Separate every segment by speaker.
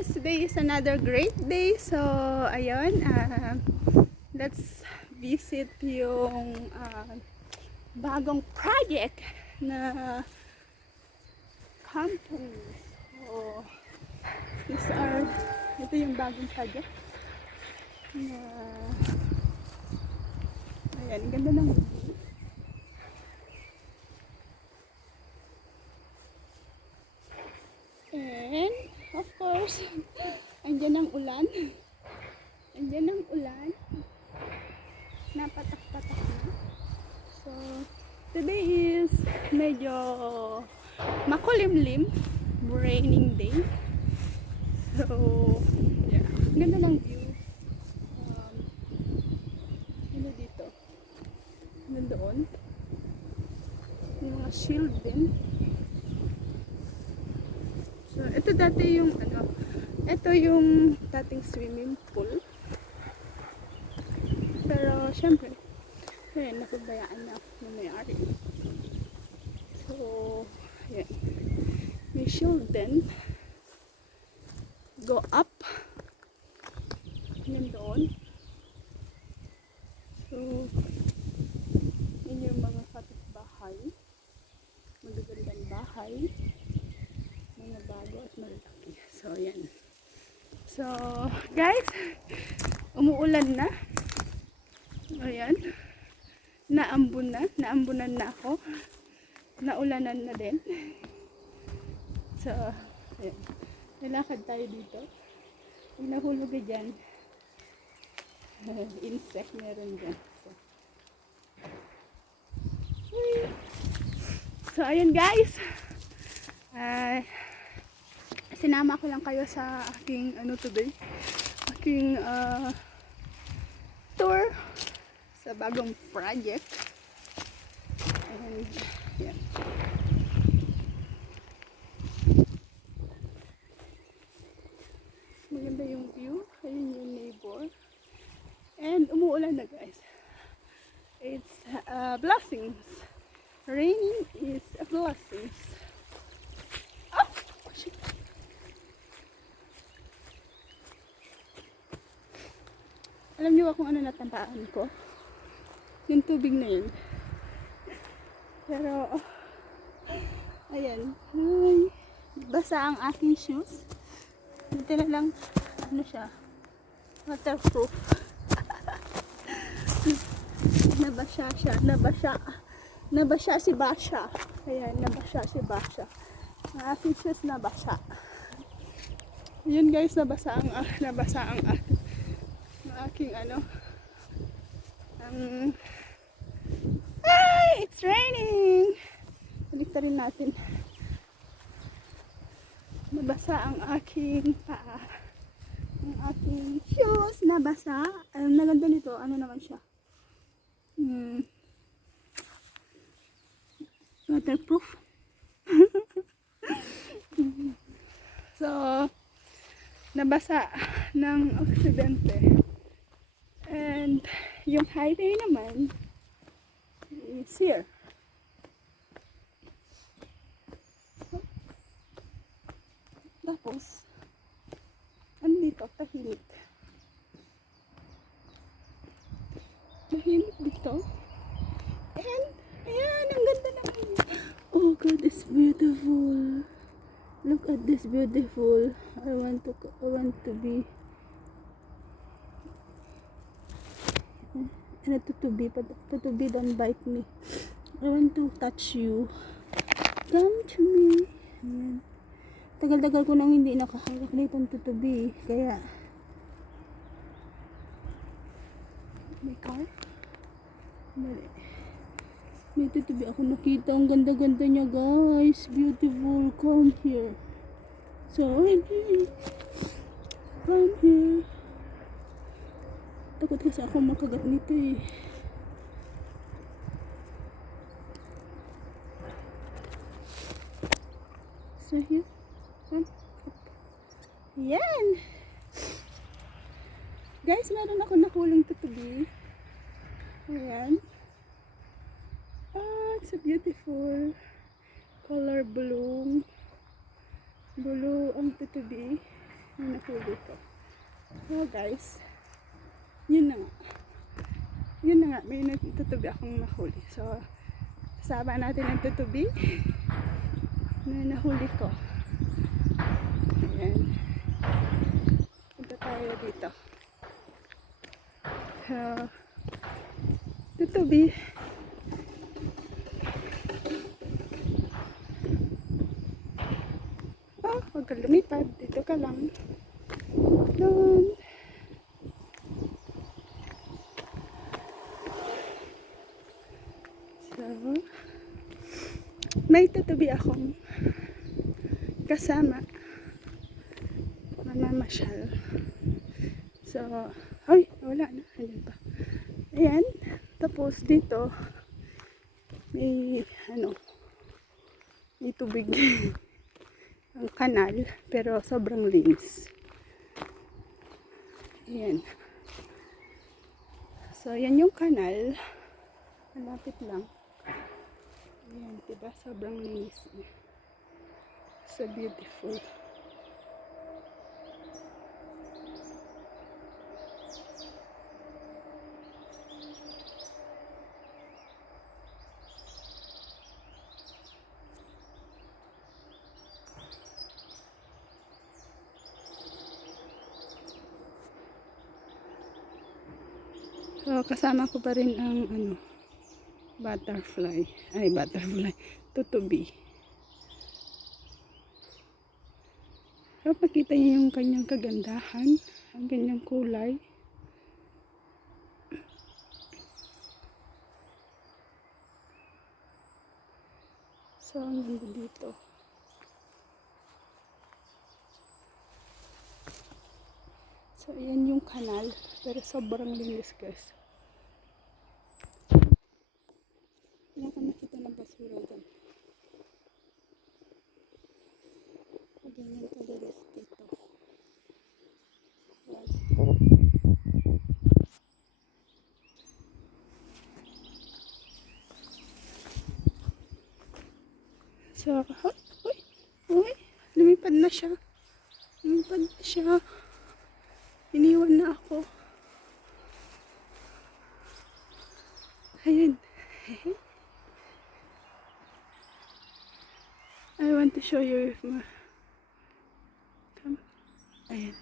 Speaker 1: guys, today is another great day. So, ayun, uh, let's visit yung uh, bagong project na company. So, these are, ito yung bagong project. Na, ayan, ganda ng view. And, of course, andyan ang ulan. Andyan ang ulan. Napatak-patak na. So, today is medyo makulimlim. Raining day. So, yeah. Ganda ng view. Um, ano dito? Nandoon. Yung mga shield din. So, ito dati yung ano, ito yung dating swimming pool. Pero, syempre, ayun, napabayaan na yung may-ari. So, ayan. May shield din. Go up. Yan doon. So, yun yung mga kapitbahay. Magagandang bahay mga bago at malalaki. So, yan. So, guys, umuulan na. Ayan. Naambun na. Naambunan na ako. Naulanan na din. So, ayan. Nalakad tayo dito. Pag nahulog ka dyan, insect meron dyan. So, so ayun guys. Ay, sinama ko lang kayo sa aking ano today aking tour sa bagong project. And yan maganda yung view. Ayun yung neighbor. And umuulan na guys. It's uh, blessings. Raining is a blessings. Oh! Shit. Alam niyo ba kung ano natandaan ko? Yung tubig na yun. Pero, ayan. Ay, basa ang aking shoes. Dito na lang, ano siya, waterproof. nabasya siya, nabasya. Nabasya si Basha. Ayan, nabasya si Basha. Ang aking shoes nabasa. Yun guys, nabasa ang ah, nabasa ang ah, ang aking ano. Um, ay, it's raining. Balik natin. Nabasa ang aking paa. Ang aking shoes nabasa. Ang naganda nito, ano naman siya? Hmm. Waterproof. So, nabasa ng aksidente. And, yung highway naman is here. Tapos, ano dito? Tahimik. Tahimik dito. And, ayan, ang ganda naman. Oh God, it's beautiful. Look at this beautiful. I want to I want to be to be don't bite me. I want to touch you. Come to me. Ayan. Tagal-tagal ko nang hindi nakahawak nitong tutubi. Kaya may car? Mali. May tutubi ako nakita. Ang ganda-ganda niya, guys. Beautiful. Come here. So. Come here. Takot kasi ako makagat nito eh. So. Come. Up. Yan. Guys, meron ako nakuling tutubi. Ayan. Ah, it's so beautiful. Color blue. Blue ang tutubi. May nahuli ko. So guys, yun na nga. Yun na nga, may nagtutubi akong nahuli. So, kasama natin ang tutubi na nahuli ko. Ayan. Punta tayo dito. So, tutubi. Oh, huwag ka lumipad. Dito ka lang. Doon. So, may tutubi akong kasama. Mamamasyal. So, ay, wala na. Ayan pa. Ayan. Tapos dito, may, ano, may tubig. ang kanal, pero sobrang linis. Ayan. So, yan yung kanal. Malapit lang. Ayan, diba? Sobrang linis niya. So beautiful. So, kasama ko pa rin ang ano, butterfly. Ay, butterfly. Tutubi. So, pakita yung kanyang kagandahan, ang kanyang kulay. So, ang dito. So, ayan yung kanal. Pero sobrang linis, guys. Wala ka dyan. Ganyan kalinis dito. Ayan. So? Uy! Uy! Lumipad na siya. Lumipad na siya. Iniwan na ako. Ayan. I want to show you if ma... Come. Ayan.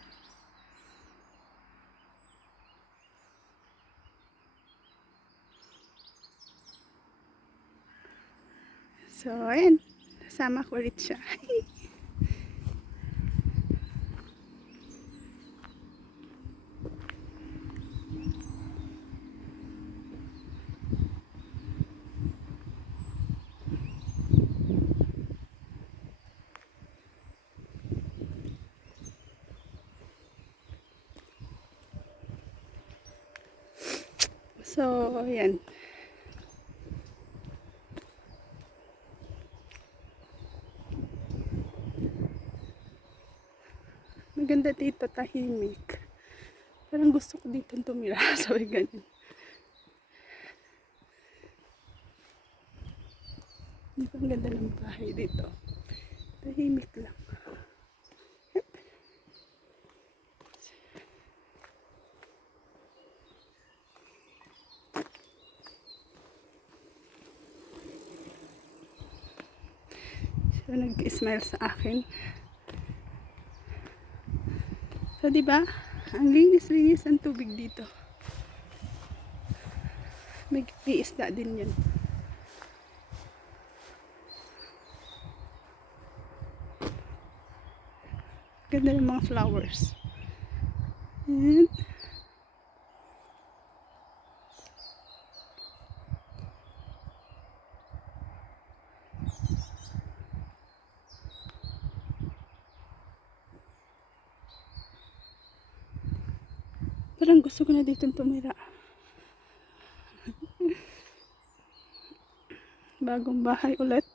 Speaker 1: So, ayan. Kasama ko ulit siya. So, ayan. Maganda dito, tahimik. Parang gusto ko dito tumira. Sabi ganyan. Hindi pa ang ganda ng bahay dito. Tahimik lang. Nag-smile sa akin. So, di ba? Ang linis-linis ang tubig dito. May isda din yun. Ganda ng mga flowers. Ayan. Parang gusto ko na dito tumira. Bagong bahay ulit.